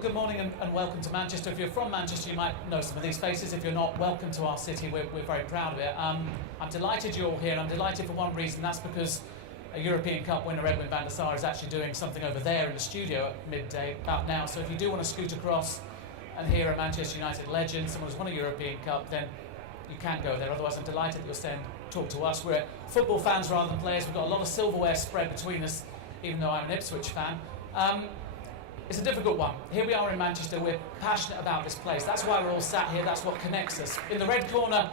Well, good morning and welcome to Manchester. If you're from Manchester, you might know some of these faces. If you're not, welcome to our city. We're very proud of it. I'm delighted you're all here, and I'm delighted for one reason. That's because a European Cup winner, Edwin van der Sar, is actually doing something over there in the studio at midday about now. So if you do want to scoot across and hear a Manchester United legend, someone who's won a European Cup, then you can go there. Otherwise, I'm delighted that you'll stay and talk to us. We're football fans rather than players. We've got a lot of silverware spread between us, even though I'm an Ipswich fan. It's a difficult one. Here we are in Manchester, we're passionate about this place. That's why we're all sat here, that's what connects us. In the red corner,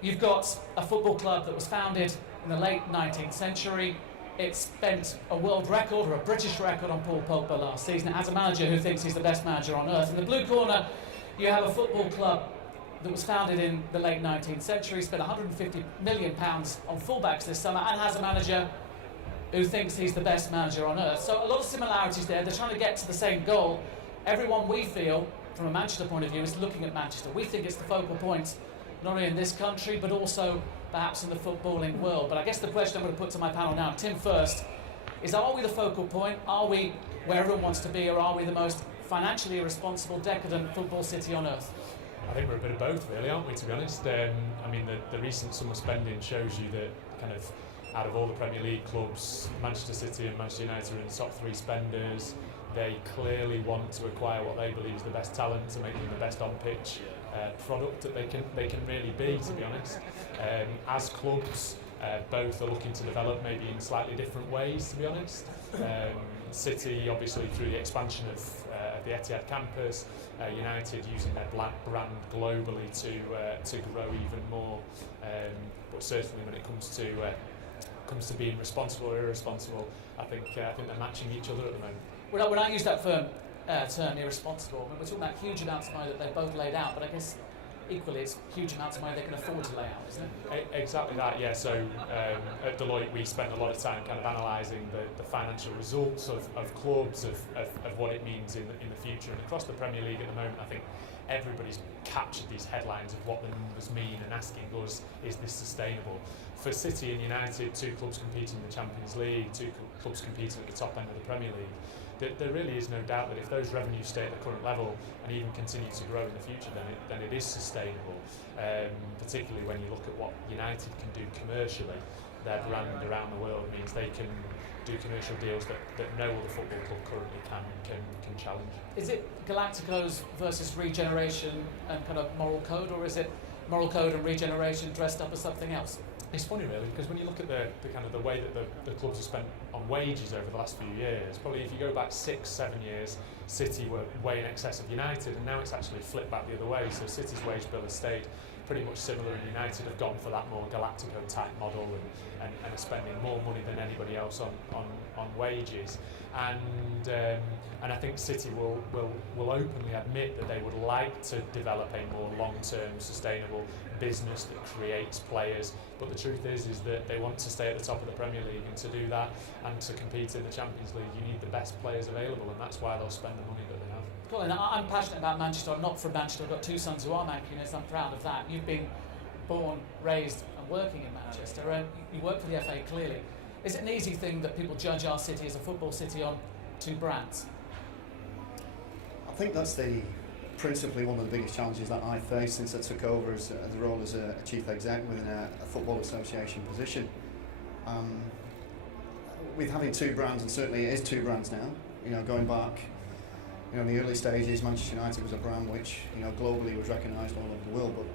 you've got a football club that was founded in the late 19th century. It spent a world record, or a British record, on Paul Pogba last season. It has a manager who thinks he's the best manager on earth. In the blue corner, you have a football club that was founded in the late 19th century, spent £150 million on fullbacks this summer, and has a manager who thinks he's the best manager on earth. So a lot of similarities there. They're trying to get to the same goal. Everyone, we feel, from a Manchester point of view, is looking at Manchester. We think it's the focal point, not only in this country, but also perhaps in the footballing world. But I guess the question I'm going to put to my panel now, Tim first, is are we the focal point? Are we where everyone wants to be, or are we the most financially irresponsible, decadent football city on earth? I think we're a bit of both, really, aren't we, to be honest? I mean, the recent summer spending shows you that kind of out of all the Premier League clubs, Manchester City and Manchester United are in the top three spenders. They clearly want to acquire what they believe is the best talent to make them the best on-pitch product that they can really be, to be honest. As clubs, both are looking to develop maybe in slightly different ways, to be honest. City, obviously, through the expansion of the Etihad campus, United using their brand globally to grow even more. But certainly when it comes to being responsible or irresponsible, I think they're matching each other at the moment. When I use that term irresponsible, I mean, we're talking about huge amounts of money that they've both laid out, but I guess equally it's huge amounts of money they can afford to lay out, isn't it? Exactly that, yeah. So at Deloitte we spend a lot of time kind of analysing the financial results of clubs, of what it means in the future. And across the Premier League at the moment, I think everybody's captured these headlines of what the numbers mean and asking us, is this sustainable? For City and United, two clubs competing in the Champions League, two clubs competing at the top end of the Premier League, there really is no doubt that if those revenues stay at the current level and even continue to grow in the future, then it is sustainable. Particularly when you look at what United can do commercially. Their brand around the world means they can do commercial deals that no other football club currently can challenge. Is it Galacticos versus regeneration and kind of moral code, or is it moral code and regeneration dressed up as something else? It's funny, really, because when you look at the kind of the way that the clubs have spent on wages over the last few years, probably if you go back 6-7 years, City were way in excess of United, and now it's actually flipped back the other way. So City's wage bill has stayed pretty much similar, and United have gone for that more Galactico type model and are spending more money than anybody else on wages. And I think City will openly admit that they would like to develop a more long-term sustainable business that creates players, but the truth is that they want to stay at the top of the Premier League, and to do that and to compete in the Champions League you need the best players available, and that's why they'll spend the money that they have. Colin, I'm passionate about Manchester. I'm not from Manchester. I've got two sons who are Mancunians. I'm proud of that. You've been born, raised and working in Manchester, and you work for the FA clearly. Is it an easy thing that people judge our city as a football city on two brands? I think that's principally one of the biggest challenges that I faced since I took over as the role as a chief exec within a football association position. With having two brands, and certainly it is two brands now, going back, in the early stages, Manchester United was a brand which, globally was recognised all over the world. But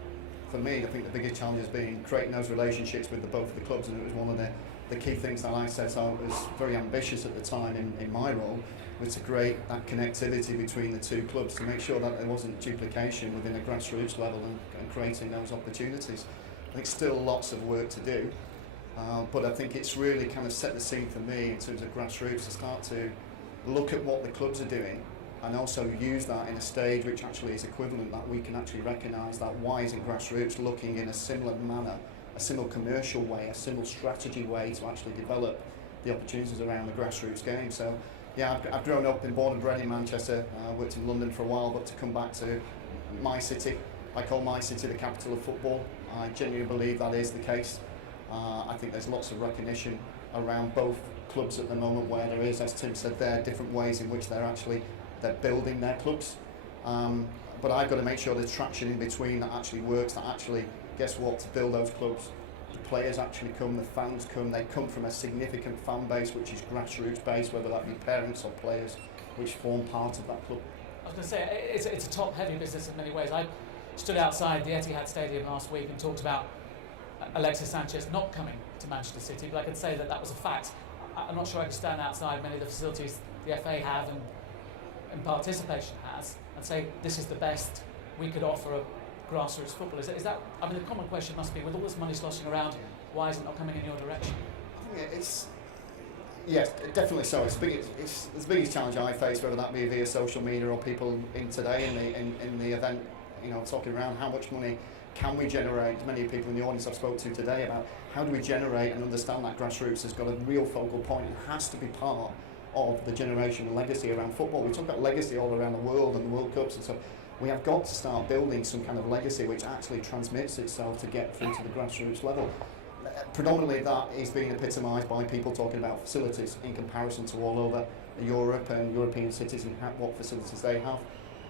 for me, I think the biggest challenge has been creating those relationships with both of the clubs, and it was one of the key things that I set out as very ambitious at the time in my role, was to create that connectivity between the two clubs, to make sure that there wasn't duplication within a grassroots level and creating those opportunities. I think still lots of work to do, but I think it's really kind of set the scene for me in terms of grassroots to start to look at what the clubs are doing and also use that in a stage which actually is equivalent, that we can actually recognise that why isn't grassroots looking in a similar manner, a similar commercial way, a similar strategy way to actually develop the opportunities around the grassroots game. So yeah, I've grown up and born and bred in Manchester, worked in London for a while, but to come back to my city, I call my city the capital of football. I genuinely believe that is the case. I think there's lots of recognition around both clubs at the moment where there is, as Tim said there, different ways in which they're actually they're building their clubs. But I've got to make sure there's traction in between that actually works, that actually, guess what, to build those clubs, the players actually come, the fans come, they come from a significant fan base which is grassroots based, whether that be parents or players which form part of that club. I was going to say, it's a top-heavy business in many ways. I stood outside the Etihad Stadium last week and talked about Alexis Sanchez not coming to Manchester City, but I could say that that was a fact. I'm not sure I could stand outside many of the facilities the FA have and participation has and say this is the best we could offer a grassroots football. Is that? I mean, the common question must be, with all this money sloshing around, why is it not coming in your direction? I think yes, definitely so. It's the biggest challenge I face, whether that be via social media or people in today in the event, talking around how much money can we generate. Many people in the audience I've spoke to today about how do we generate and understand that grassroots has got a real focal point and has to be part of the generation and legacy around football. We talk about legacy all around the world and the World Cups and so we have got to start building some kind of legacy which actually transmits itself to get through to the grassroots level. Predominantly that is being epitomised by people talking about facilities in comparison to all over Europe and European cities and what facilities they have.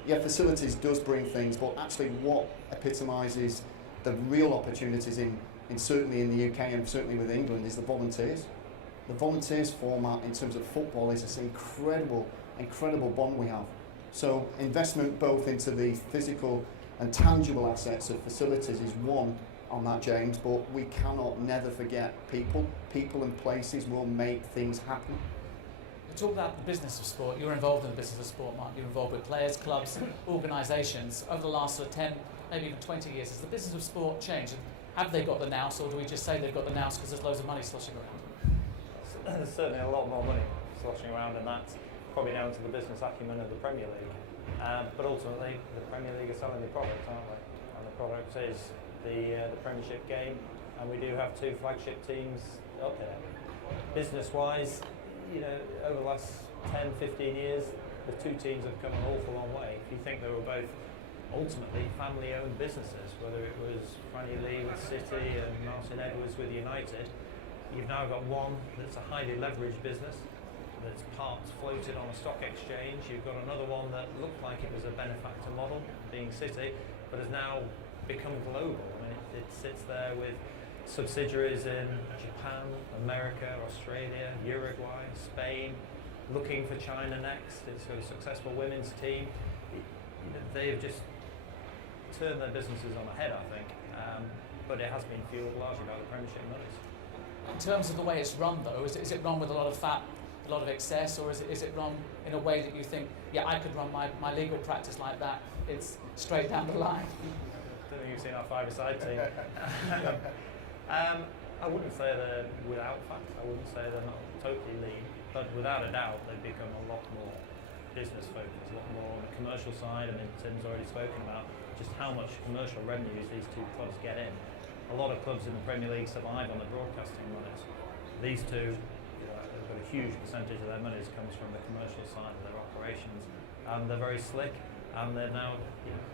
Yeah, facilities does bring things, but actually what epitomises the real opportunities in certainly in the UK and certainly with England is the volunteers. The volunteers format in terms of football is this incredible bond we have. So investment both into the physical and tangible assets of facilities is one on that, James, but we cannot never forget people. People and places will make things happen. We talk about the business of sport. You're involved in the business of sport, Mark. You're involved with players, clubs, organisations. Over the last 10, maybe even 20 years, has the business of sport changed? And have they got the nous, or do we just say they've got the nous because there's loads of money sloshing around? There's certainly a lot more money sloshing around, and that's probably down to the business acumen of the Premier League. But ultimately, the Premier League are selling the product, aren't they? And the product is the Premiership game, and we do have two flagship teams up there. Business-wise, over the last 10, 15 years, the two teams have come an awful long way. If you think they were both ultimately family-owned businesses, whether it was Franny Lee with City and Martin Edwards with United, you've now got one that's a highly leveraged business, that's parts floated on a stock exchange. You've got another one that looked like it was a benefactor model, being City, but has now become global. I mean, it sits there with subsidiaries in Japan, America, Australia, Uruguay, Spain, looking for China next. It's got a successful women's team. They've just turned their businesses on their head, I think, but it has been fueled largely by the Premiership monies. In terms of the way it's run, though, is it run with a lot of fat, a lot of excess, or is it run in a way that you think, yeah, I could run my legal practice like that, it's straight down the line? I don't think you've seen our five-a-side team. I wouldn't say they're without fat, I wouldn't say they're not totally lean, but without a doubt they've become a lot more business focused, a lot more on the commercial side. I mean, Tim's already spoken about just how much commercial revenues these two clubs get in. A lot of clubs in the Premier League survive on the broadcasting monies. These two, they've got a huge percentage of their monies comes from the commercial side of their operations, and they're very slick, and they're now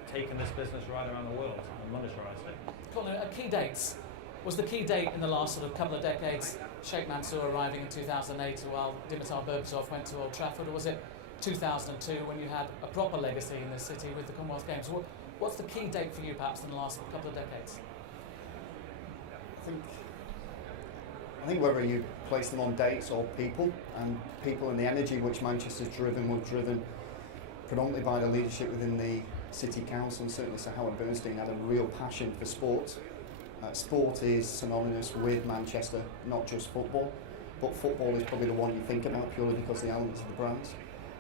taken this business right around the world and monetarised it. Colin, key dates. Was the key date in the last sort of couple of decades Sheikh Mansour arriving in 2008 while Dimitar Berbatov went to Old Trafford, or was it 2002 when you had a proper legacy in this city with the Commonwealth Games? What's the key date for you perhaps in the last couple of decades? I think whether you place them on dates or people and the energy which Manchester's driven was driven predominantly by the leadership within the City Council, and certainly Sir Howard Bernstein had a real passion for sport. Sport is synonymous with Manchester, not just football, but football is probably the one you think about purely because of the elements of the brands.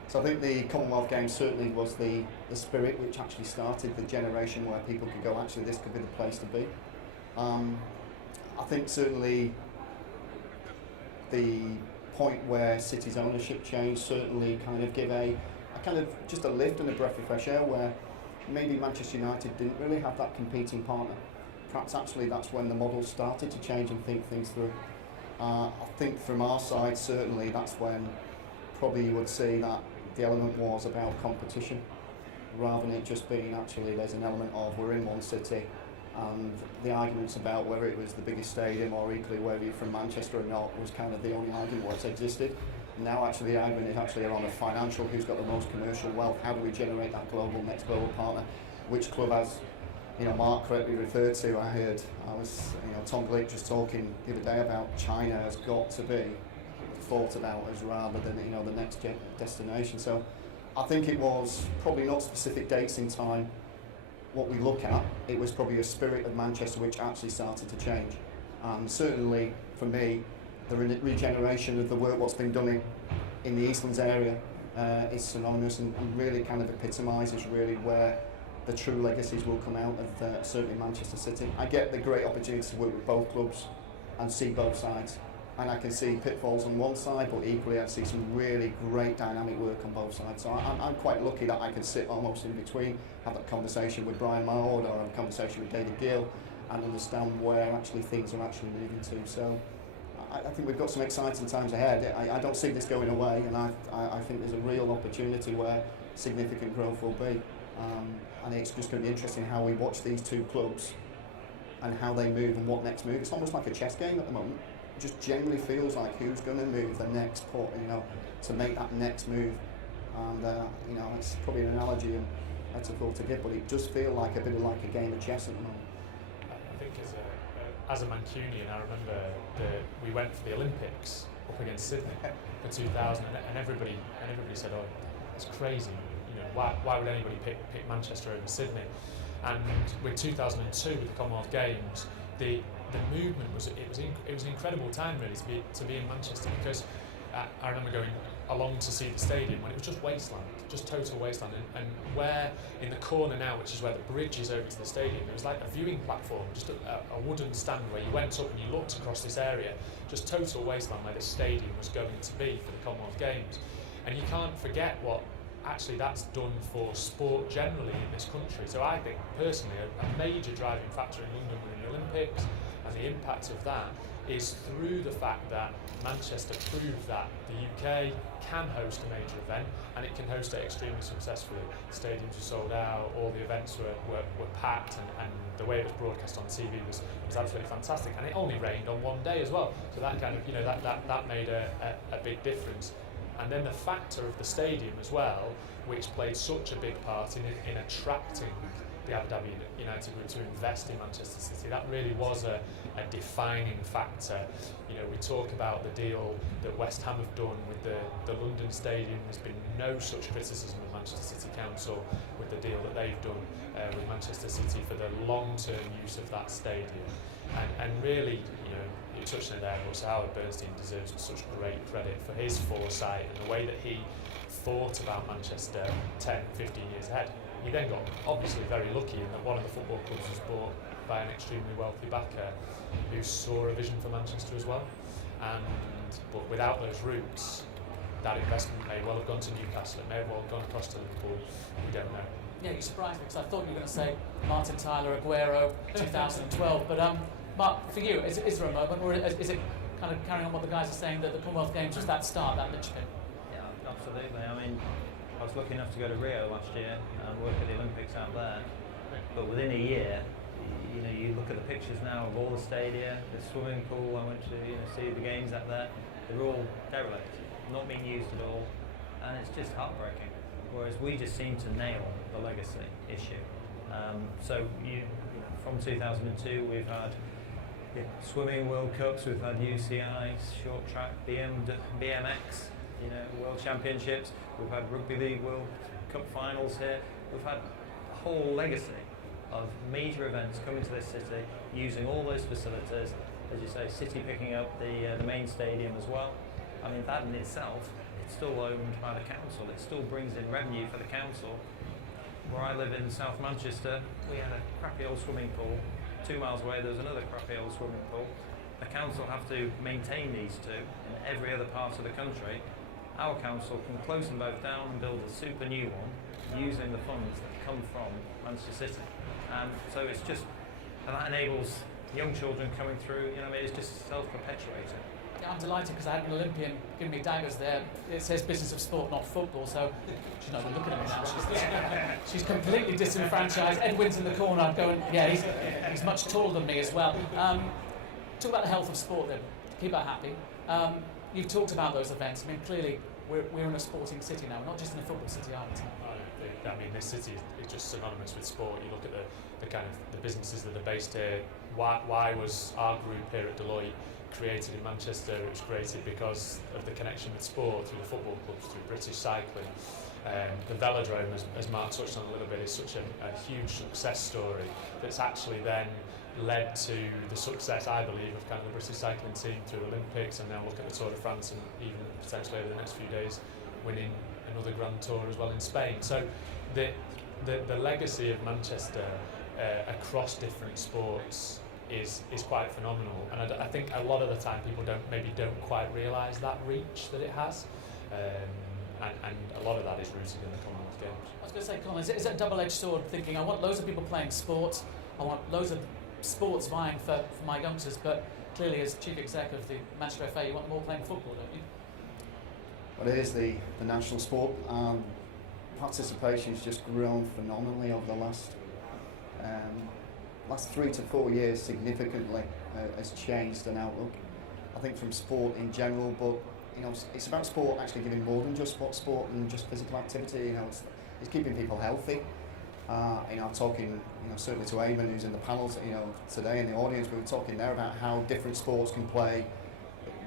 So I think the Commonwealth Games certainly was the spirit which actually started the generation where people could go, actually this could be the place to be. I think certainly the point where City's ownership change certainly kind of give a kind of just a lift and a breath of fresh air where maybe Manchester United didn't really have that competing partner. Perhaps actually that's when the model started to change and think things through. I think from our side certainly that's when probably you would see that the element was about competition rather than it just being actually there's an element of we're in one city, and the arguments about whether it was the biggest stadium or equally whether you're from Manchester or not was kind of the only argument that existed. now actually the argument is actually around the financial, who's got the most commercial wealth, how do we generate that next global partner, which club, as Mark correctly referred to, I was Tom Glick just talking the other day about China has got to be thought about as rather than the next destination. So I think it was probably not specific dates in time what we look at, it was probably a spirit of Manchester which actually started to change. And certainly for me, the regeneration of the work what's been done in the Eastlands area is synonymous and really kind of epitomises really where the true legacies will come out of certainly Manchester City. I get the great opportunity to work with both clubs and see both sides. And I can see pitfalls on one side, but equally I see some really great dynamic work on both sides. So I'm quite lucky that I can sit almost in between, have that conversation with Brian Maud or have a conversation with David Gill and understand where actually things are actually moving to. So I think we've got some exciting times ahead. I don't see this going away, and I think there's a real opportunity where significant growth will be. And it's just going to be interesting how we watch these two clubs and how they move and what next move. It's almost like a chess game at the moment. It just generally feels like who's going to move the next pot, to make that next move. And it's probably an analogy and metaphor to give, but it does feel like a bit of like a game of chess at the moment. I think as a Mancunian, I remember we went for the Olympics up against Sydney for 2000, and everybody said, "Oh, it's crazy. Why would anybody pick Manchester over Sydney?" And with 2002, with the Commonwealth Games, the movement was an incredible time really to be in Manchester, because I remember going along to see the stadium when it was just wasteland, just total wasteland, and where in the corner now, which is where the bridge is over to the stadium, it was like a viewing platform, just a wooden stand where you went up and you looked across this area, just total wasteland where the stadium was going to be for the Commonwealth Games. And you can't forget what actually that's done for sport generally in this country. So I think personally a major driving factor in London winning the Olympics and the impact of that is through the fact that Manchester proved that the UK can host a major event, and it can host it extremely successfully. The stadiums were sold out, all the events were packed, and the way it was broadcast on TV was absolutely fantastic. And it only rained on one day as well, so that kind of that made a big difference. And then the factor of the stadium as well, which played such a big part in attracting the Abu Dhabi United Group to invest in Manchester City. That really was a defining factor. We talk about the deal that West Ham have done with the London Stadium. There's been no such criticism of Manchester City Council with the deal that they've done with Manchester City for the long-term use of that stadium. And really, you touched on it there, but Sir Howard Bernstein deserves such great credit for his foresight and the way that he thought about Manchester 10, 15 years ahead. He then got obviously very lucky in that one of the football clubs was bought by an extremely wealthy backer who saw a vision for Manchester as well. But without those roots, that investment may well have gone to Newcastle, it may have well gone across to Liverpool, we don't know. Yeah, you surprised me because I thought you were going to say Martin Tyler, Aguero, 2012. But Mark, for you, is there a moment, or is it kind of carrying on what the guys are saying, that the Commonwealth Games was that start, that linchpin? Yeah, absolutely. I mean, I was lucky enough to go to Rio last year and work at the Olympics out there. But within a year, you look at the pictures now of all the stadia, the swimming pool. I went to see the games out there. They're all derelict, not being used at all, and it's just heartbreaking. Whereas we just seem to nail the legacy issue. From 2002, we've had swimming World Cups, we've had UCI, short track, BMX, World Championships, we've had Rugby League World Cup finals here. We've had a whole legacy of major events coming to this city, using all those facilities. As you say, City picking up the main stadium as well. I mean, that in itself, it's still owned by the council. It still brings in revenue for the council. Where I live in South Manchester, we had a crappy old swimming pool. 2 miles away, there was another crappy old swimming pool. The council have to maintain these two in every other part of the country. Our council can close them both down and build a super new one using the funds that come from Manchester City. So it's just, and that enables young children coming through, it's just self-perpetuating. Yeah, I'm delighted because I had an Olympian giving me daggers there. It says business of sport, not football, so she's not even looking at me now. She's completely disenfranchised. Edwin's in the corner. I'm going, yeah, he's much taller than me as well. Talk about the health of sport then, keep her happy. you've talked about those events. I mean, clearly we're in a sporting city now, not just in a football city, are we? I mean, this city is just synonymous with sport. You look at the kind of the businesses that are based here. Why was our group here at Deloitte created in Manchester? It was created because of the connection with sport through the football clubs, through British cycling. The velodrome, as Mark touched on a little bit, is such a huge success story that's actually then led to the success, I believe, of kind of the British cycling team through the Olympics, and now look at the Tour de France, and even potentially over the next few days winning another Grand Tour as well in Spain. So the legacy of Manchester across different sports is quite phenomenal, and I think a lot of the time people don't quite realise that reach that it has, and a lot of that is rooted in the Commonwealth Games. I was going to say, Colin, is it a double-edged sword thinking, I want loads of people playing sport, I want loads of sports vying for my youngsters, but clearly as chief exec of the Manchester FA, you want them all playing football, don't you? Well, it is the national sport. Participation has just grown phenomenally over the last 3 to 4 years. Significantly has changed an outlook, I think, from sport in general. But you know, it's about sport actually giving more than just sport and just physical activity. You know, it's keeping people healthy. You know, I'm talking, you know, certainly to Eamon, who's in the panels, you know, today in the audience. We were talking there about how different sports can play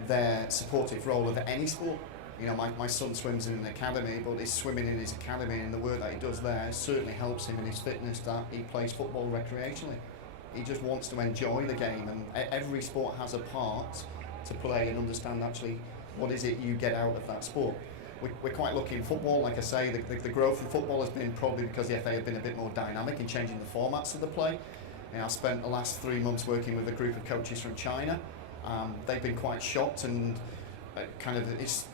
their supportive role of any sport. You know, my son swims in an academy, but he's swimming in his academy, and the work that he does there certainly helps him in his fitness, that he plays football recreationally. He just wants to enjoy the game, and every sport has a part to play and understand actually what is it you get out of that sport. We're quite lucky in football, like I say, the growth in football has been probably because the FA have been a bit more dynamic in changing the formats of the play. You know, I spent the last 3 months working with a group of coaches from China. They've been quite shocked, and kind of it's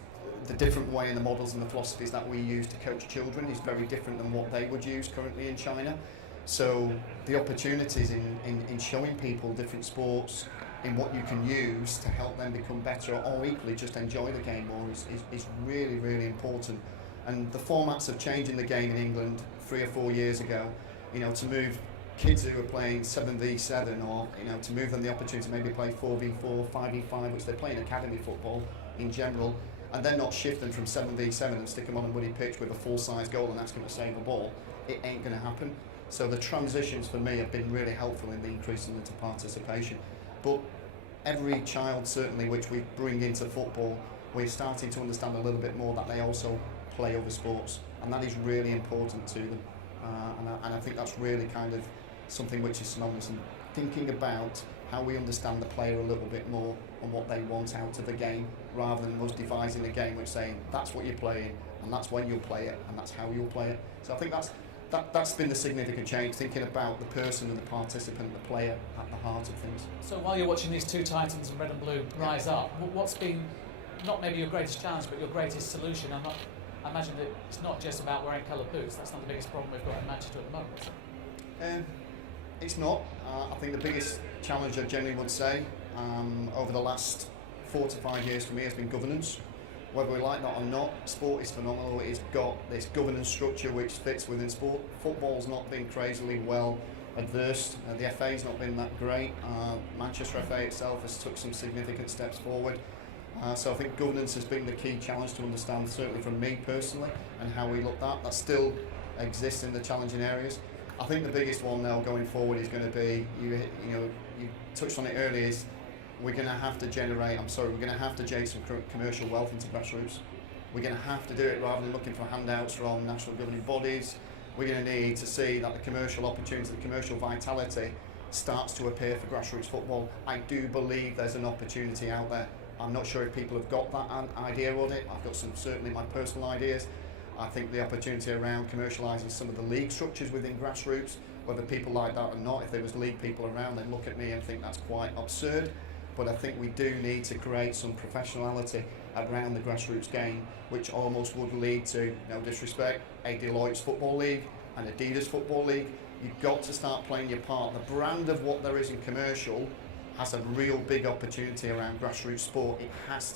the different way and the models and the philosophies that we use to coach children is very different than what they would use currently in China. So the opportunities in showing people different sports, in what you can use to help them become better, or equally just enjoy the game more, is really, really important. And the formats of changing the game in England 3 or 4 years ago, you know, to move kids who are playing 7v7, or you know, to move them the opportunity to maybe play 4v4, 5v5, which they play in academy football in general, and then not shift them from 7v7 and stick them on a muddy pitch with a full-size goal and ask them to save a ball. It ain't going to happen. So the transitions for me have been really helpful in the increasing into participation. But every child, certainly, which we bring into football, we're starting to understand a little bit more that they also play other sports, and that is really important to them. And I think that's really kind of something which is synonymous, and thinking about how we understand the player a little bit more and what they want out of the game, rather than us devising a game which saying that's what you're playing and that's when you'll play it and that's how you'll play it. So I think that's been the significant change, thinking about the person and the participant, the player at the heart of things. So while you're watching these two titans in red and blue rise up, what's been not maybe your greatest challenge but your greatest solution? I imagine that it's not just about wearing coloured boots. That's not the biggest problem we've got in Manchester at the moment, is it? It's not. I think the biggest challenge I generally would say over the last 4 to 5 years for me has been governance. Whether we like that or not, sport is phenomenal. It's got this governance structure which fits within sport. Football's not been crazily well adversed. The FA's not been that great. Manchester FA itself has took some significant steps forward. So I think governance has been the key challenge to understand, certainly from me personally, and how we look at that still exists in the challenging areas. I think the biggest one now going forward is going to be, you touched on it earlier, is we're going to have to generate some commercial wealth into grassroots. We're going to have to do it rather than looking for handouts from national governing bodies. We're going to need to see that the commercial opportunity, the commercial vitality starts to appear for grassroots football. I do believe there's an opportunity out there. I'm not sure if people have got that idea of it. I've got certainly my personal ideas. I think the opportunity around commercialising some of the league structures within grassroots, whether people like that or not, if there was league people around, they'd look at me and think that's quite absurd. But I think we do need to create some professionality around the grassroots game, which almost would lead to, no disrespect, a Deloitte's Football League, an Adidas Football League. You've got to start playing your part. The brand of what there is in commercial has a real big opportunity around grassroots sport. It has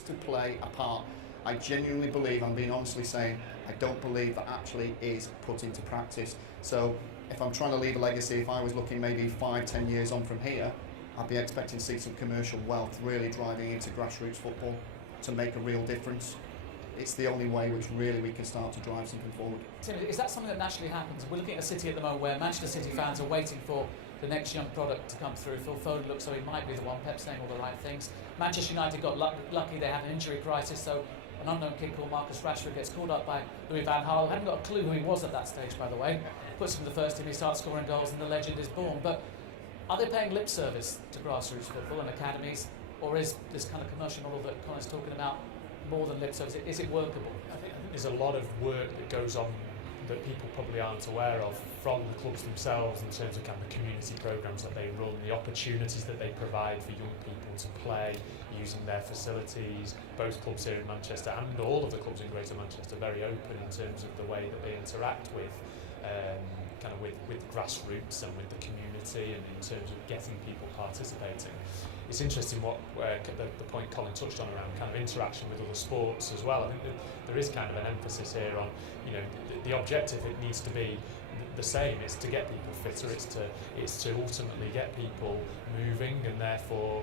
to play a part. I genuinely believe, I'm being honestly saying, I don't believe that actually is put into practice. So if I'm trying to leave a legacy, if I was looking maybe 5-10 years on from here, I'd be expecting to see some commercial wealth really driving into grassroots football. to make a real difference. It's the only way which really we can start to drive something forward. Tim, is that something that naturally happens? We're looking at a city at the moment where Manchester City fans are waiting for the next young product to come through. Phil Foden looks so he might be the one. Pep's saying all the right things. Manchester United got lucky they had an injury crisis, so an unknown kid called Marcus Rashford gets called up by Louis van Gaal. Hadn't got a clue who he was at that stage, by the way. Puts him in the first team, he starts scoring goals, and the legend is born. But are they paying lip service to grassroots football and academies, or is this kind of commercial model that Colin's talking about more than lip service? Is it workable? I think there's a lot of work that goes on that people probably aren't aware of from the clubs themselves in terms of kind of community programs that they run, the opportunities that they provide for young people to play using their facilities. Both clubs here in Manchester and all of the clubs in Greater Manchester are very open in terms of the way that they interact with with grassroots and with the community, and in terms of getting people participating. It's interesting what the point Colin touched on around kind of interaction with other sports as well. I think there is kind of an emphasis here on, the objective, it needs to be the same. It's to get people fitter. It's to ultimately get people moving, and therefore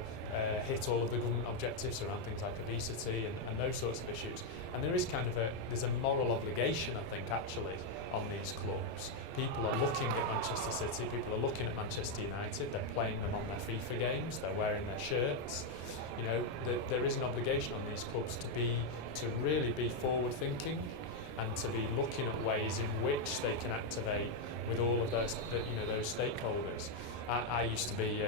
hit all of the government objectives around things like obesity and those sorts of issues. And there is there's a moral obligation, I think, actually, on these clubs. People are looking at Manchester City, people are looking at Manchester United, they're playing them on their FIFA games, they're wearing their shirts. There is an obligation on these clubs to really be forward thinking and to be looking at ways in which they can activate with all of those stakeholders. I used to be,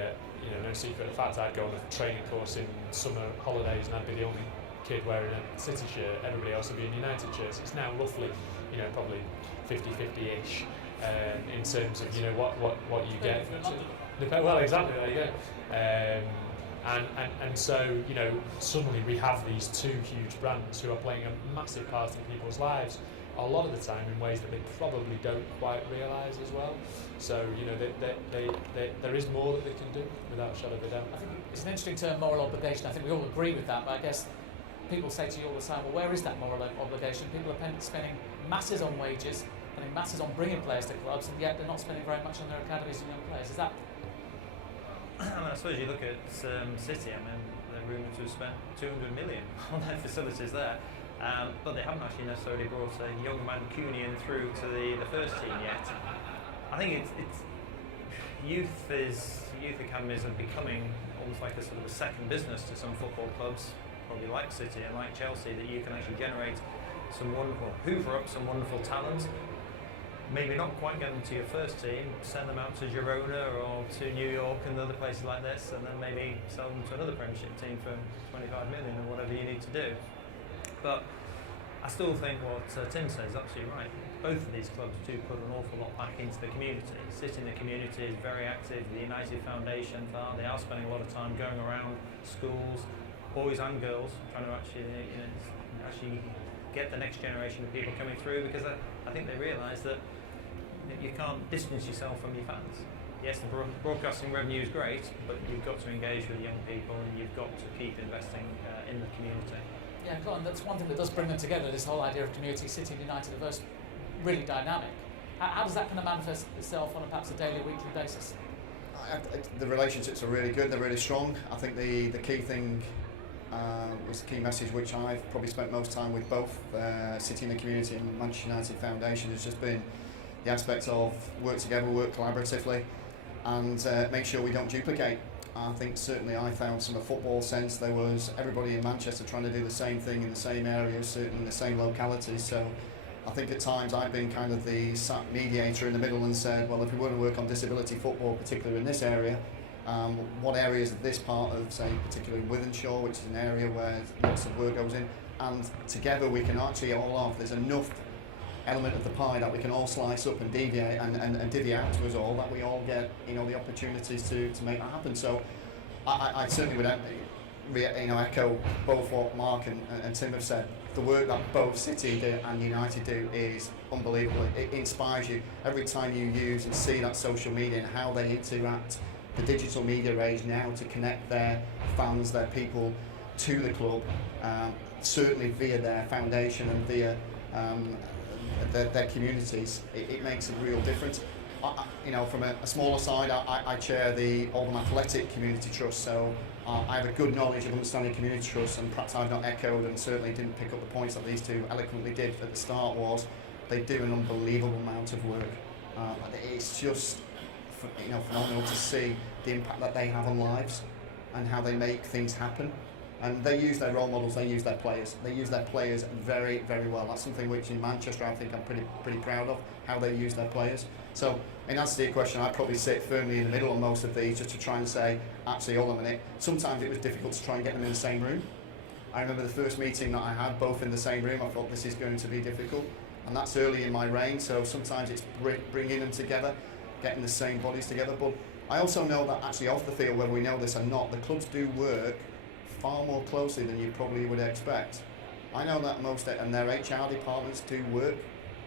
no secret, in fact, I'd go on a training course in summer holidays and I'd be the only kid wearing a City shirt, everybody else would be in United shirts. It's now roughly, probably 50-50-ish in terms of, what you get. Well, exactly, there you go. And so, suddenly we have these two huge brands who are playing a massive part in people's lives, a lot of the time in ways that they probably don't quite realise as well. So, there is more that they can do, without a shadow of a doubt. I think it's an interesting term, moral obligation. I think we all agree with that, but I guess people say to you all the time, well, where is that moral obligation? People are spending masses on wages, spending masses on bringing players to clubs, and yet they're not spending very much on their academies and young players. Is that? I suppose you look at City. They're rumoured to have spent 200 million on their facilities there, but they haven't actually necessarily brought a young Mancunian through to the first team yet. I think it's youth academies are becoming almost like a sort of a second business to some football clubs, probably like City and like Chelsea, that you can actually generate hoover up some wonderful talent. Maybe not quite get them to your first team, send them out to Girona or to New York and other places like this, and then maybe sell them to another Premiership team for 25 million or whatever you need to do. But I still think what Tim says is absolutely right. Both of these clubs do put an awful lot back into the community. City in the community is very active. The United Foundation, they are spending a lot of time going around schools, boys and girls, trying to actually get the next generation of people coming through, because I think they realise that you can't distance yourself from your fans. Yes, the broadcasting revenue is great, but you've got to engage with young people and you've got to keep investing in the community. Yeah, Colin, that's one thing that does bring them together, this whole idea of community. City and United are both really dynamic. How does that kind of manifest itself on perhaps a daily, weekly basis? The relationships are really good, they're really strong. I think the key thing was the key message, which I've probably spent most time with both City and the community and Manchester United Foundation, has just been the aspect of work together, work collaboratively, and make sure we don't duplicate. I think certainly I found from a football sense there was everybody in Manchester trying to do the same thing in the same areas, certainly in the same localities. So I think at times I've been kind of the mediator in the middle and said, well, if we want to work on disability football, particularly in this area, what areas of this part of, say, particularly Wythenshawe, which is an area where lots of work goes in, and together we can actually all off. There's enough element of the pie that we can all slice up and deviate and divvy out to us all, that we all get the opportunities to make that happen. So I certainly would echo both what Mark and Tim have said. The work that both City do and United do is unbelievable. It inspires you every time you use and see that social media and how they interact, the digital media age now, to connect their fans, their people to the club, certainly via their foundation and via their communities. It makes a real difference. From a smaller side, I chair the Oldham Athletic Community Trust, so I have a good knowledge of understanding community trust, and perhaps I've not echoed and certainly didn't pick up the points that these two eloquently did at the start, was they do an unbelievable amount of work. It's just phenomenal to see the impact that they have on lives and how they make things happen. And they use their role models, they use their players. They use their players very, very well. That's something which in Manchester I think I'm pretty proud of, how they use their players. So in answer to your question, I'd probably sit firmly in the middle on most of these, just to try and say, actually, hold on a minute. Sometimes it was difficult to try and get them in the same room. I remember the first meeting that I had, both in the same room, I thought this is going to be difficult. And that's early in my reign, so sometimes it's bringing them together, getting the same bodies together. But I also know that actually off the field, whether we know this or not, the clubs do work far more closely than you probably would expect. I know that most, and their HR departments do work.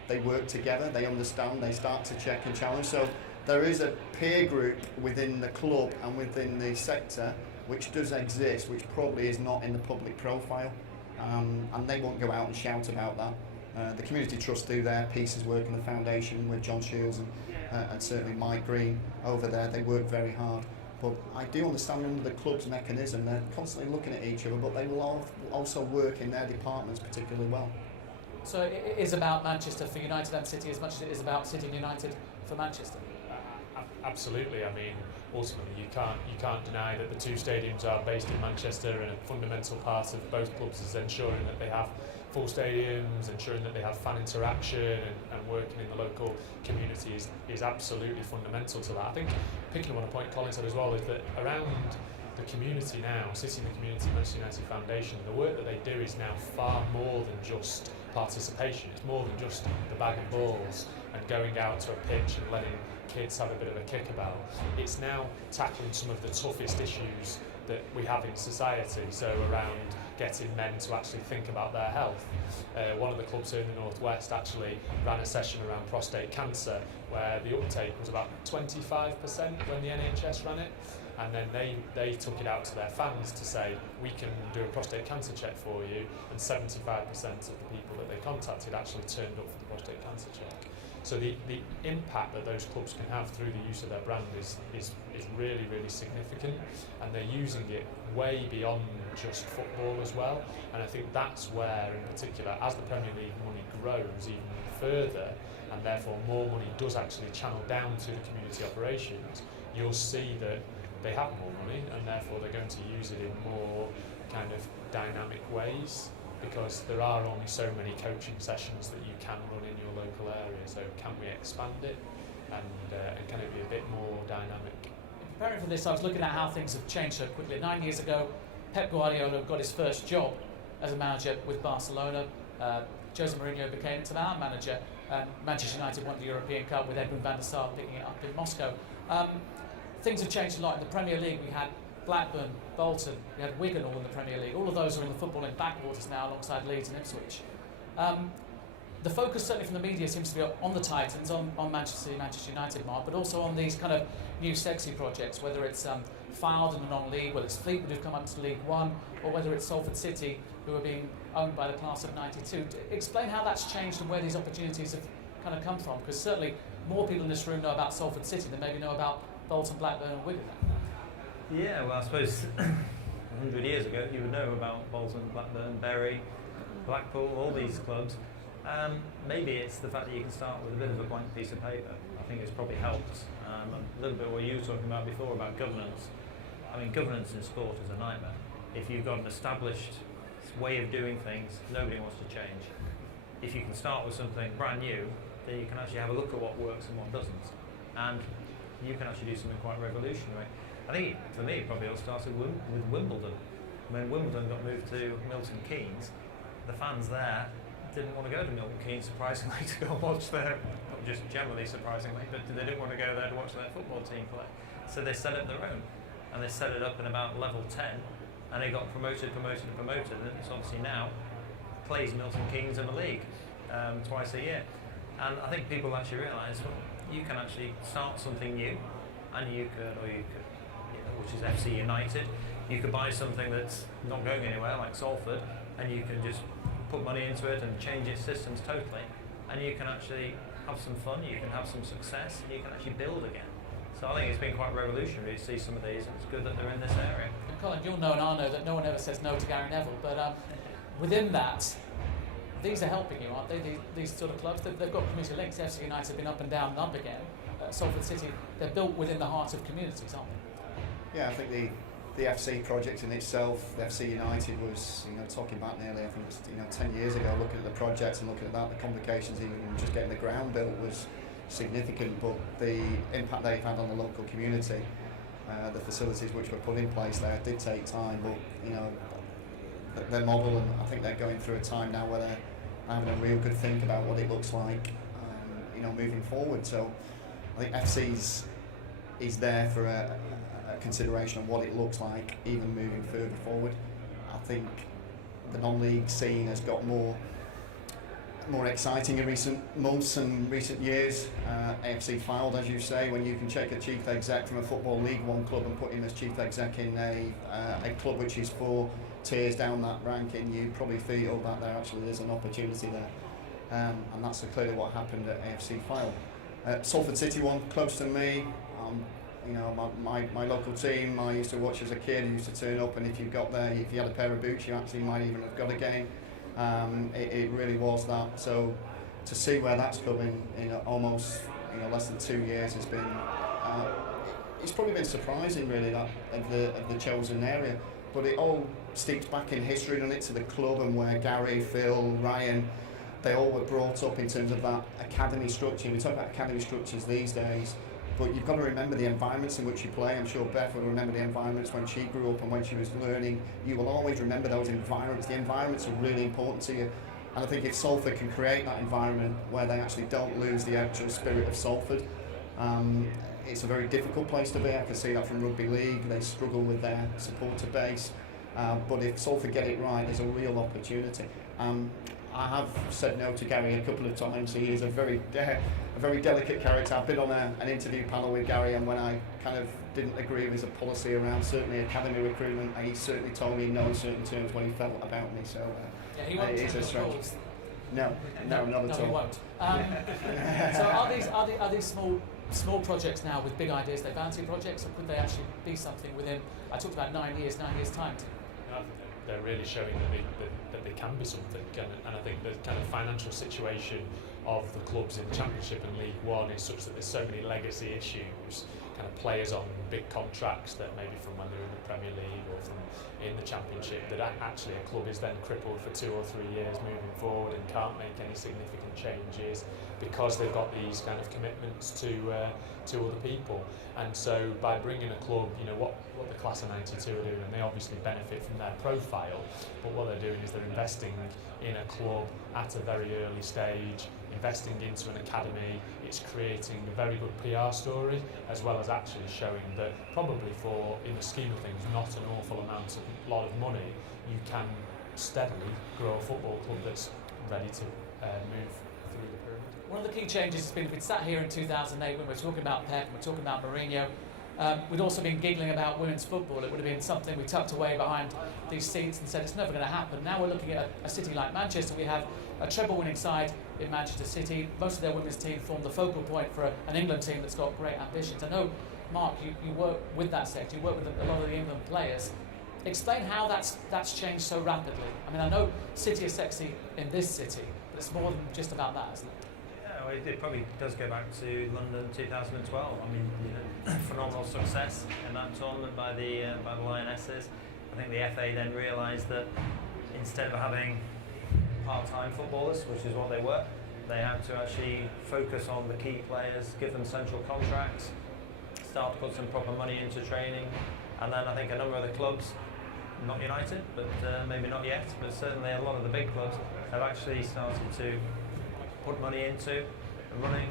They work together, they understand, they start to check and challenge. So there is a peer group within the club and within the sector which does exist, which probably is not in the public profile. And they won't go out and shout about that. The Community Trust do their pieces, work in the foundation with John Shields and certainly Mike Green over there. They work very hard. But I do understand under the club's mechanism, they're constantly looking at each other, but they will also work in their departments particularly well. So it is about Manchester for United and City as much as it is about City and United for Manchester? Absolutely. I mean, ultimately you can't deny that the two stadiums are based in Manchester, and a fundamental part of both clubs is ensuring that they have full stadiums, ensuring that they have fan interaction and working in the local community is absolutely fundamental to that. I think, picking up on a point Colin said as well, is that around the community now, City in the Community, Manchester United Foundation, the work that they do is now far more than just participation. It's more than just the bag of balls and going out to a pitch and letting kids have a bit of a kickabout. It's now tackling some of the toughest issues that we have in society, so around getting men to actually think about their health. One of the clubs here in the Northwest actually ran a session around prostate cancer where the uptake was about 25% when the NHS ran it, and then they took it out to their fans to say, we can do a prostate cancer check for you, and 75% of the people that they contacted actually turned up for the prostate cancer check. So the impact that those clubs can have through the use of their brand is really, really significant, and they're using it way beyond just football as well. And I think that's where, in particular, as the Premier League money grows even further, and therefore more money does actually channel down to the community operations, you'll see that they have more money, and therefore they're going to use it in more kind of dynamic ways, because there are only so many coaching sessions that you can run in your local area. So can we expand it, and can it be a bit more dynamic? In preparing for this, I was looking at how things have changed so quickly. 9 years ago, Pep Guardiola got his first job as a manager with Barcelona. Jose Mourinho became our manager, and Manchester United won the European Cup with Edwin van der Sar picking it up in Moscow. Things have changed a lot. In the Premier League, we had Blackburn, Bolton, we had Wigan all in the Premier League. All of those are in the footballing backwaters now alongside Leeds and Ipswich. The focus certainly from the media seems to be on the Titans, on Manchester City, Manchester United, Mark, but also on these kind of new sexy projects, whether it's Fylde in the non-league, whether it's Fleetwood who've come up to League One, or whether it's Salford City who are being owned by the class of '92. Explain how that's changed and where these opportunities have kind of come from, because certainly more people in this room know about Salford City than maybe know about Bolton, Blackburn and Wigan. Yeah, well, I suppose 100 years ago you would know about Bolton, Blackburn, Bury, Blackpool, all these clubs. Maybe it's the fact that you can start with a bit of a blank piece of paper. I think it's probably helped. A little bit what you were talking about before about governance. I mean, governance in sport is a nightmare. If you've got an established way of doing things, nobody wants to change. If you can start with something brand new, then you can actually have a look at what works and what doesn't. And you can actually do something quite revolutionary. I think, for me, probably all started with Wimbledon. When Wimbledon got moved to Milton Keynes, the fans there didn't want to go to Milton Keynes, surprisingly, to go and watch their, not just generally surprisingly, but they didn't want to go there to watch their football team play. So they set up their own, and they set it up in about level 10, and they got promoted, and it's obviously now plays Milton Keynes in the league twice a year. And I think people actually realise, well, you can actually start something new, and you could, which is FC United, you could buy something that's not going anywhere, like Salford, and you can just put money into it and change its systems totally, and you can actually have some fun, you can have some success, and you can actually build again. So I think it's been quite revolutionary to see some of these, and it's good that they're in this area. Colin, you'll know and I'll know that no one ever says no to Gary Neville, but within that, these are helping you, aren't they? These sort of clubs, they've got community links. FC United have been up and down and up again. Salford City, they're built within the heart of communities, aren't they? Yeah, I think the FC project in itself, the FC United was, talking back nearly, I think it was, 10 years ago, looking at the project and looking at that, the complications even just getting the ground built was significant, but the impact they've had on the local community, the facilities which were put in place there did take time, but their model, and I think they're going through a time now where they're having a real good think about what it looks like, moving forward. So I think FC's is there for a consideration of what it looks like, even moving further forward. I think the non-league scene has got more exciting in recent months and recent years. AFC filed, as you say, when you can check a chief exec from a Football League One club and put him as chief exec in a club which is 4 tiers down that ranking, you probably feel that there actually is an opportunity there. And that's clearly what happened at AFC File. Salford City one, close to me. My local team I used to watch as a kid, used to turn up, and if you got there, if you had a pair of boots, you actually might even have got a game. It really was that. So to see where that's coming in almost less than 2 years has been, it's probably been surprising really, that of the chosen area. But it all steeps back in history, doesn't it, to the club, and where Gary, Phil, Ryan, they all were brought up in terms of that academy structure. We talk about academy structures these days, but you've got to remember the environments in which you play. I'm sure Beth will remember the environments when she grew up and when she was learning. You will always remember those environments. The environments are really important to you. And I think if Salford can create that environment where they actually don't lose the actual spirit of Salford, it's a very difficult place to be. I can see that from Rugby League. They struggle with their supporter base. But if Salford get it right, there's a real opportunity. I have said no to Gary a couple of times. He is a very delicate character. I've been on an interview panel with Gary, and when I kind of didn't agree with his policy around certainly academy recruitment, he certainly told me no in certain terms when he felt about me. So he won't it is a strange. No, not at all. No, he won't. So are these small projects now with big ideas? They bounty projects, or could they actually be something within? I talked about 9 years time. They're really showing that they can be something, and I think the kind of financial situation of the clubs in the Championship and League One is such that there's so many legacy issues, kind of players on big contracts that maybe from when they're in the Premier League or from in the Championship, that actually a club is then crippled for 2 or 3 years moving forward and can't make any significant changes because they've got these kind of commitments to other people. And so by bringing a club, what the class of 92 are doing, and they obviously benefit from their profile, but what they're doing is they're investing in a club at a very early stage, investing into an academy. It's creating a very good PR story, as well as actually showing that probably in the scheme of things, not an awful lot of money, you can steadily grow a football club that's ready to move through the pyramid. One of the key changes has been, if we'd sat here in 2008 when we're talking about Pep, we're talking about Mourinho, we'd also been giggling about women's football. It would have been something we tucked away behind these seats and said it's never going to happen. Now we're looking at a city like Manchester. We have a treble-winning side in Manchester City. Most of their women's team form the focal point for an England team that's got great ambitions. I know, Mark, you work with that sector. You work with a lot of the England players. Explain how that's changed so rapidly. I mean, I know City is sexy in this city, but it's more than just about that, isn't it? It probably does go back to London 2012. I mean, phenomenal success in that tournament by the Lionesses. I think the FA then realised that instead of having part-time footballers, which is what they were, they had to actually focus on the key players, give them central contracts, start to put some proper money into training, and then I think a number of the clubs, not United, but maybe not yet, but certainly a lot of the big clubs have actually started to put money into running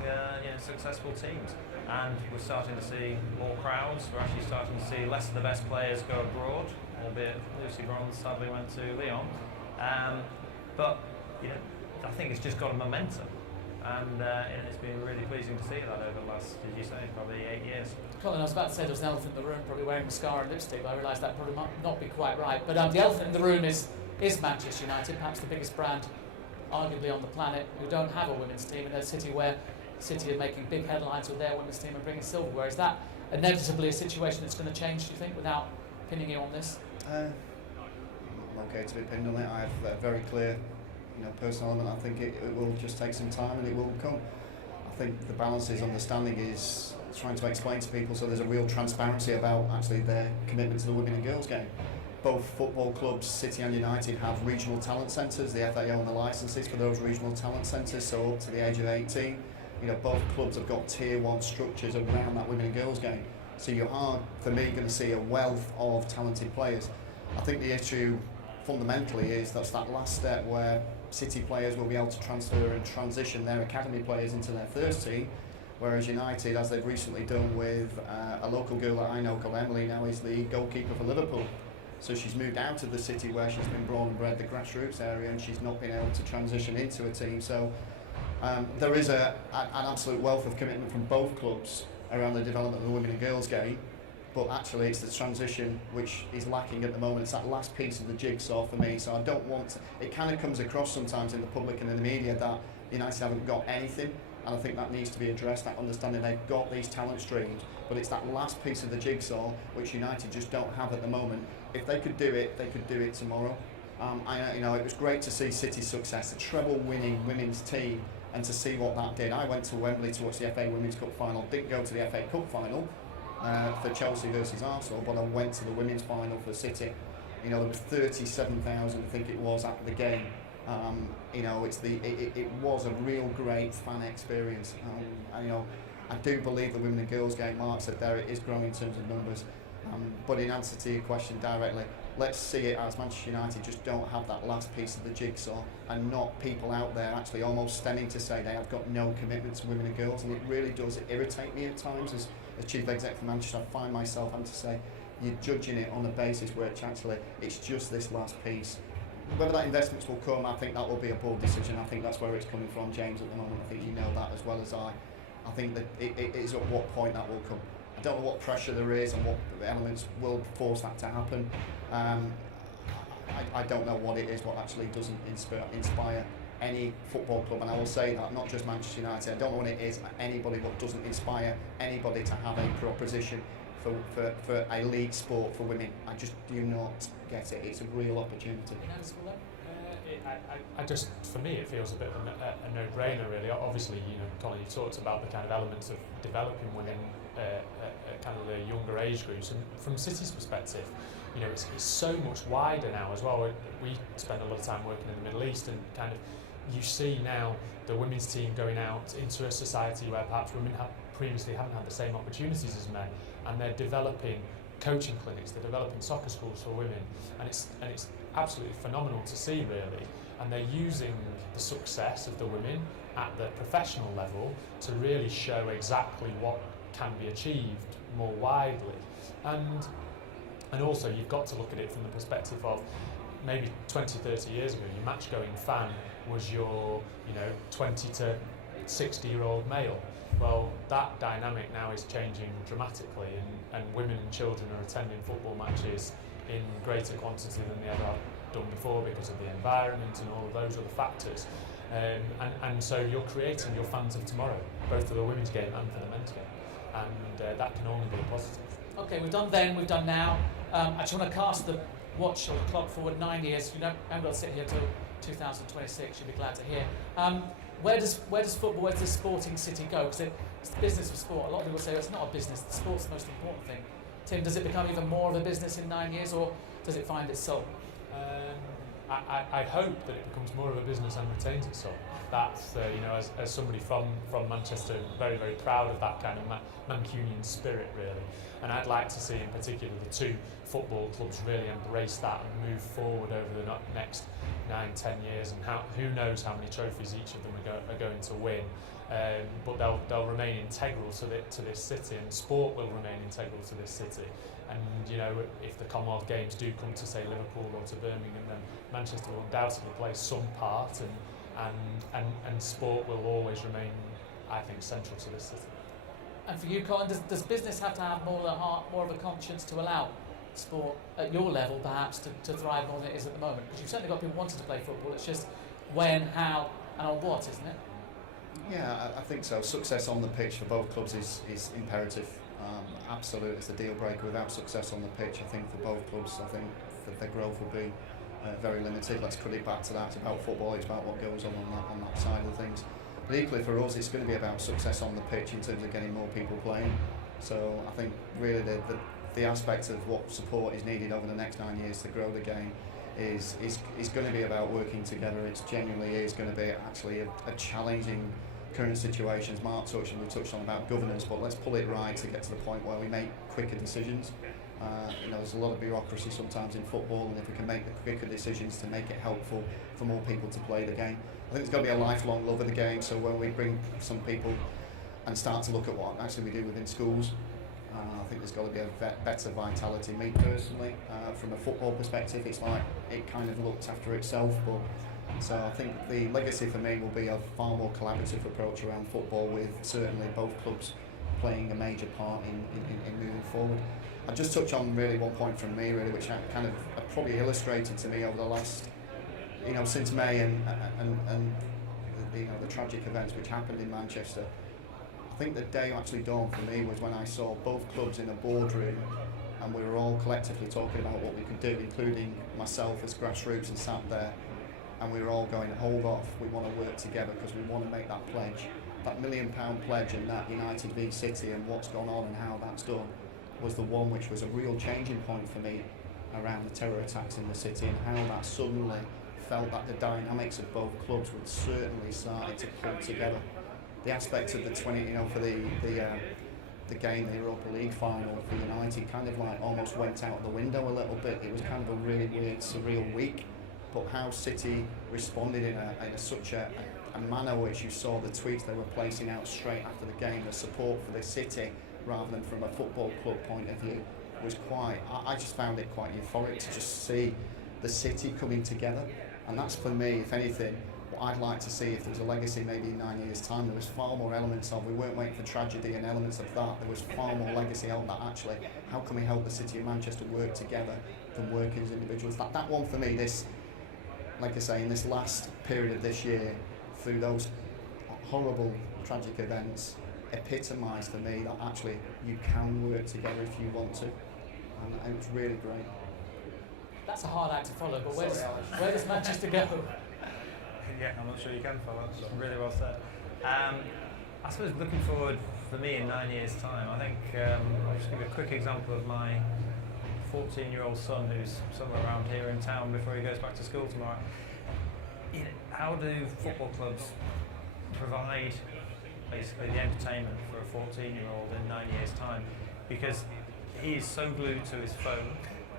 successful teams, and we're starting to see more crowds. We're actually starting to see less of the best players go abroad, albeit Lucy Bronze sadly went to Lyon, but I think it's just got a momentum, and it's been really pleasing to see that over the last, did you say, probably 8 years. Colin, I was about to say there was an elephant in the room, probably wearing mascara and lipstick, but I realised that probably might not be quite right. But the elephant in the room is Manchester United, perhaps the biggest brand arguably on the planet, who don't have a women's team in a city where City are making big headlines with their women's team and bringing silverware. Is that inevitably a situation that's going to change, do you think, without pinning you on this? I'm okay to be pinned on it. I have a very clear, personal element. I think it will just take some time and it will come. I think the balance is understanding is trying to explain to people so there's a real transparency about actually their commitment to the women and girls game. Both football clubs, City and United, have regional talent centres. The FA own the licences for those regional talent centres, so up to the age of 18. Both clubs have got tier 1 structures around that women and girls game. So you are, for me, going to see a wealth of talented players. I think the issue fundamentally is that's that last step where City players will be able to transfer and transition their academy players into their first team, whereas United, as they've recently done with a local girl that I know called Emily, now is the goalkeeper for Liverpool. So she's moved out of the city where she's been born and bred, the grassroots area, and she's not been able to transition into a team. So there is an absolute wealth of commitment from both clubs around the development of the women and girls game, but actually it's the transition which is lacking at the moment. It's that last piece of the jigsaw for me. So I don't want to, it kind of comes across sometimes in the public and in the media that United haven't got anything, and I think that needs to be addressed, that understanding they've got these talent streams, but it's that last piece of the jigsaw which United just don't have at the moment. If they could do it, they could do it tomorrow. It was great to see City's success, a treble-winning women's team, and to see what that did. I went to Wembley to watch the FA Women's Cup final, didn't go to the FA Cup final for Chelsea versus Arsenal, but I went to the women's final for City. There was 37,000, I think it was, at the game. It was a real great fan experience. I do believe the women and girls game, Mark said there, it is growing in terms of numbers. But in answer to your question directly, let's see it as Manchester United just don't have that last piece of the jigsaw, and not people out there actually almost stemming to say they have got no commitment to women and girls, and it really does irritate me at times as chief exec for Manchester. I find myself having to say you're judging it on the basis where it's just this last piece. Whether that investments will come, I think that will be a board decision. I think that's where it's coming from, James, at the moment. I think you know that as well as I. I think that it is at what point that will come. I don't know what pressure there is and what elements will force that to happen. I don't know what it is, what actually doesn't inspire any football club, and I will say that, not just Manchester United. I don't know what it is, anybody, what doesn't inspire anybody to have a proposition for a league sport for women. I just do not get it. It's a real opportunity. For me, it feels a bit of a no-brainer, really. Obviously, Colin, you talked about the kind of elements of developing women at kind of the younger age groups, and from City's perspective, it's so much wider now as well. We spend a lot of time working in the Middle East, and kind of you see now the women's team going out into a society where perhaps women previously haven't had the same opportunities as men, and they're developing coaching clinics, they're developing soccer schools for women, and it's absolutely phenomenal to see, really. And they're using the success of the women at the professional level to really show exactly what can be achieved more widely. And also you've got to look at it from the perspective of maybe 20, 30 years ago, your match-going fan was your 20 to 60-year-old male. Well, that dynamic now is changing dramatically, and women and children are attending football matches in greater quantity than they ever have done before because of the environment and all of those other factors. And so you're creating your fans of tomorrow, both for the women's game and for the men's game. And that can only be positive. Okay, we've done then, we've done now. I just want to cast the watch or the clock forward 9 years. You haven't got to sit here till 2026, you'll be glad to hear. Where does football, where does this sporting city go? Because it's the business of sport. A lot of people say it's not a business, the sport's the most important thing. Tim, does it become even more of a business in 9 years, or does it find its soul? I hope that it becomes more of a business and retains its soul. That's, as somebody from Manchester, very, very proud of that kind of Mancunian spirit, really. And I'd like to see, in particular, the two football clubs really embrace that and move forward over the next 9-10 years. And who knows how many trophies each of them are going to win. But they'll remain integral to this city, and sport will remain integral to this city. And if the Commonwealth Games do come to, say, Liverpool or to Birmingham, then Manchester will undoubtedly play some part, and sport will always remain, I think, central to this city. And for you, Colin, does business have to have more of a heart, more of a conscience to allow sport at your level, perhaps, to thrive more than it is at the moment? Because you've certainly got people wanting to play football. It's just when, how, and on what, isn't it? Yeah, I think so. Success on the pitch for both clubs is imperative. Absolutely, it's a deal breaker. Without success on the pitch, I think for both clubs, I think that their growth will be very limited. Let's cut it back to that. It's about football. It's about what goes on that side of things. But equally for us, it's going to be about success on the pitch in terms of getting more people playing. So I think really the aspect of what support is needed over the next 9 years to grow the game is going to be about working together. It genuinely is going to be actually a challenging current situations. Mark we touched on about governance, but let's pull it right to get to the point where we make quicker decisions. There's a lot of bureaucracy sometimes in football, and if we can make the quicker decisions to make it helpful for more people to play the game. I think there's got to be a lifelong love of the game, so when we bring some people and start to look at what actually we do within schools, I think there's got to be a better vitality. Me personally, from a football perspective, it's like it kind of looks after itself, but so I think the legacy for me will be a far more collaborative approach around football, with certainly both clubs playing a major part in moving forward. I'll just touch on really one point from me, really, which I kind of probably illustrated to me over the last, since May and the tragic events which happened in Manchester. I think the day actually dawned for me was when I saw both clubs in a boardroom, and we were all collectively talking about what we could do, including myself as grassroots and sat there, and we were all going, hold off, we want to work together because we want to make that pledge. That £1 million pledge and that United v City and what's gone on and how that's done was the one which was a real changing point for me around the terror attacks in the city, and how that suddenly felt that the dynamics of both clubs would certainly start to come together. The aspect of the for the game, the Europa League final for United, kind of like almost went out the window a little bit. It was kind of a really weird, surreal week. But how City responded in such a manner which you saw the tweets they were placing out straight after the game, the support for the City rather than from a football club point of view was quite, I just found it quite euphoric to just see the City coming together. And that's for me, if anything, what I'd like to see if there was a legacy maybe in 9 years' time. There was far more elements of, we weren't waiting for tragedy and elements of that, there was far more legacy out that actually, how can we help the City of Manchester work together than working as individuals. That one for me, this, like I say, in this last period of this year, through those horrible, tragic events, epitomised for me that actually you can work together if you want to, and it was really great. That's a hard act to follow, but where does Manchester go? Yeah, I'm not sure you can follow. That's really well said. I suppose looking forward for me in 9 years' time, I think I'll just give you a quick example of my 14-year-old son who's somewhere around here in town before he goes back to school tomorrow. How do football clubs provide basically the entertainment for a 14-year-old in 9 years' time? Because he is so glued to his phone,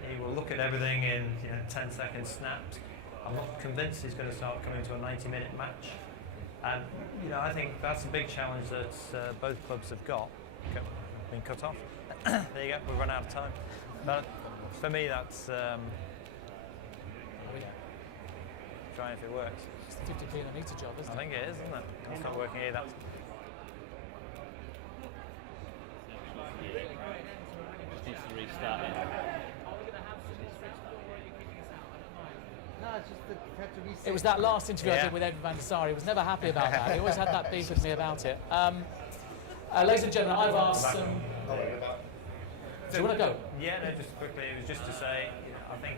he will look at everything in 10-second snaps. I'm not convinced he's going to start coming to a 90-minute match. And I think that's a big challenge that both clubs have got. Been cut off. There you go, we've run out of time. But for me, that's trying if it works. It's the 50p a metre job, isn't it? I think it is, isn't it? It's not working either. Needs to restart it. It was that last interview I did with Edwin van der Sar. He was never happy about that. He always had that beef with me about it. Ladies and gentlemen, I've asked some... Do you want to go? Yeah, no, just quickly, it was just to say, I think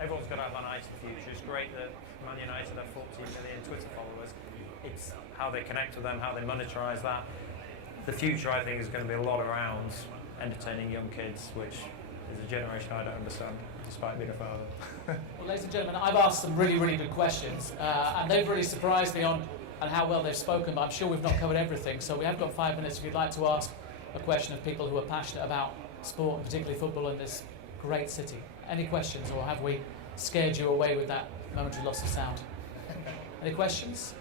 everyone's got to have Man United future. It's great that Man United have 14 million Twitter followers. It's how they connect with them, how they monetize that. The future, I think, is going to be a lot around entertaining young kids, which is a generation I don't understand, despite being a father. Well, ladies and gentlemen, I've asked some really, really good questions, and they've really surprised me on how well they've spoken, but I'm sure we've not covered everything. So we have got 5 minutes if you'd like to ask a question of people who are passionate about sport, and particularly football in this great city. Any questions, or have we scared you away with that momentary loss of sound? Any questions?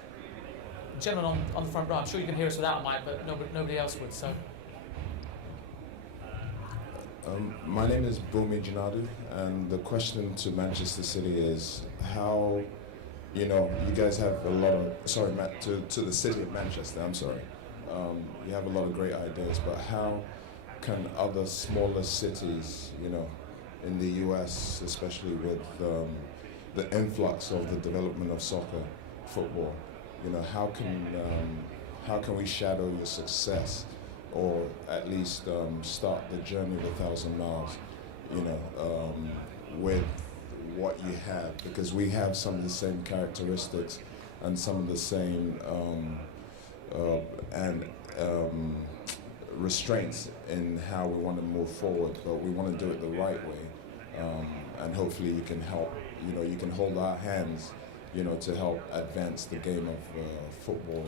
Gentlemen on the front row, I'm sure you can hear us without a mic, but nobody else would, so. My name is Bumi Janadu, and the question to Manchester City is how, you guys have a lot of, to the city of Manchester, I'm sorry. You have a lot of great ideas, but how can other smaller cities, in the US, especially with the influx of the development of soccer, football, how can we shadow your success or at least start the journey of 1,000 miles, with what you have, because we have some of the same characteristics and some of the same restraints in how we want to move forward, but we want to do it the right way, and hopefully you can help, you can hold our hands, to help advance the game of football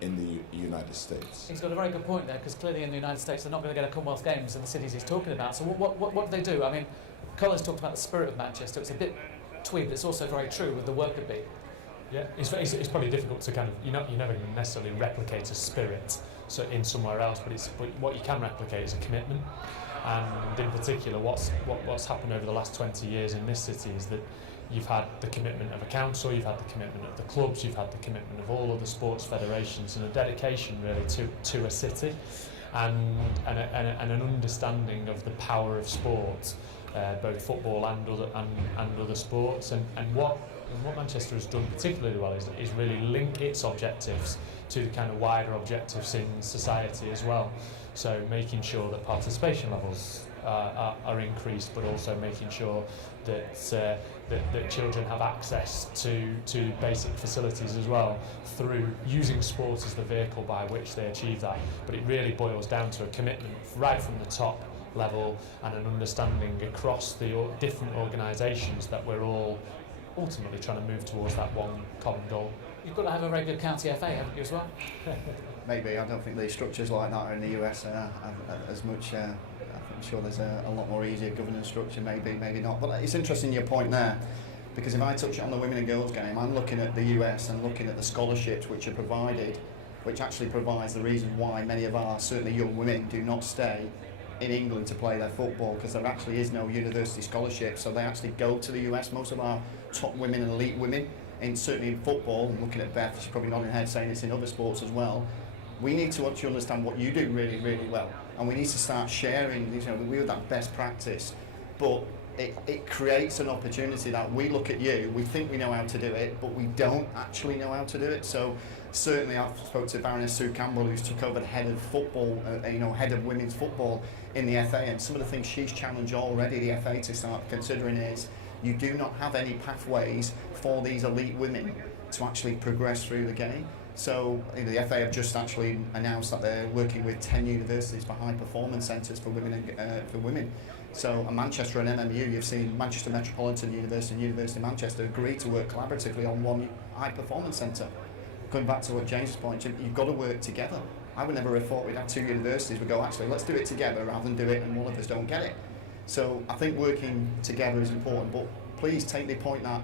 in the United States. He's got a very good point there, because clearly in the United States they're not going to get a Commonwealth Games in the cities he's talking about. So what do they do? I mean, Colin's talked about the spirit of Manchester. It's a bit twee, but it's also very true with the worker bee. Yeah, it's probably difficult to kind of, you're never going to necessarily replicate a spirit in somewhere else, but what you can replicate is a commitment. And in particular, what's happened over the last 20 years in this city is that you've had the commitment of a council, you've had the commitment of the clubs, you've had the commitment of all other sports federations, and a dedication really to a city, and an understanding of the power of sport, both football and other sports, and what Manchester has done particularly well is really link its objectives to the kind of wider objectives in society as well. So making sure that participation levels are increased, but also making sure that children have access to basic facilities as well, through using sport as the vehicle by which they achieve that. But it really boils down to a commitment right from the top level and an understanding across the different organisations that we're all ultimately trying to move towards that one common goal. You've got to have a very good county FA, haven't you, as well? Maybe. I don't think the structures like that are in the US as much. I'm sure there's a lot more easier governance structure, maybe not. But it's interesting your point there, because if I touch on the women and girls game, I'm looking at the US and looking at the scholarships which are provided, which actually provides the reason why many of our, certainly young women, do not stay in England to play their football, because there actually is no university scholarship, so they actually go to the US. Most of our top women and elite women, certainly in football, and looking at Beth, she's probably nodding her head saying it's in other sports as well. We need to actually understand what you do really, really well, and we need to start sharing, we have that best practice, but it creates an opportunity that we look at you, we think we know how to do it, but we don't actually know how to do it. So certainly I've spoke to Baroness Sue Campbell, who's took over the head of football, head of women's football in the FA, and some of the things she's challenged already the FA to start considering is you do not have any pathways for these elite women to actually progress through the game. So the FA have just actually announced that they're working with 10 universities for high performance centres for women. So Manchester and MMU, you've seen Manchester Metropolitan University and University of Manchester agree to work collaboratively on one high performance centre. Going back to what James's point, you've got to work together. I would never have thought we'd have two universities would go, actually, let's do it together rather than do it and one of us don't get it. So I think working together is important, but please take the point that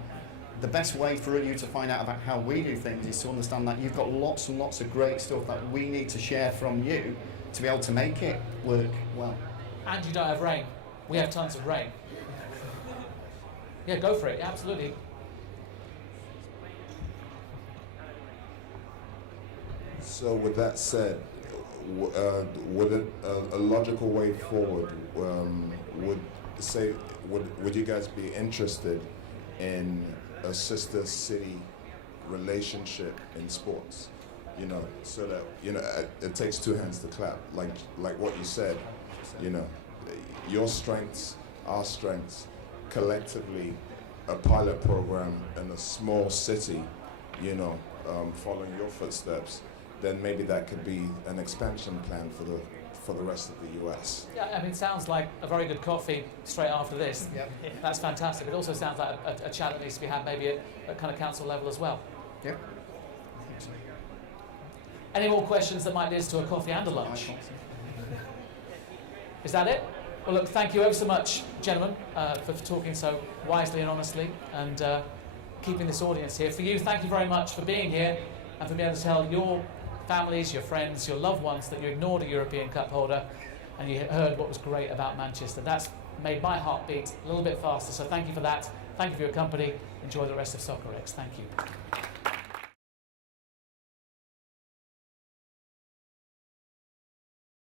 the best way for you to find out about how we do things is to understand that you've got lots and lots of great stuff that we need to share from you to be able to make it work well. And you don't have rain. We have tons of rain. Yeah, go for it, absolutely. So with that said, would a logical way forward would you guys be interested in a sister city relationship in sports? So that it takes two hands to clap, like what you said. Your strengths, our strengths, collectively, a pilot program in a small city, following your footsteps, then maybe that could be an expansion plan for the rest of the US. Yeah, I mean, it sounds like a very good coffee straight after this. Yep. That's fantastic. It also sounds like a chat that needs to be had maybe at kind of council level as well. Yep. Any more questions that might lead us to a coffee and a lunch? Is that it? Well, look, thank you ever so much, gentlemen, for talking so wisely and honestly and keeping this audience here. For you, thank you very much for being here and for being able to tell your families, your friends, your loved ones that you ignored a European Cup holder and you heard what was great about Manchester. That's made my heart beat a little bit faster, so thank you for that. Thank you for your company. Enjoy the rest of Soccer X. Thank you.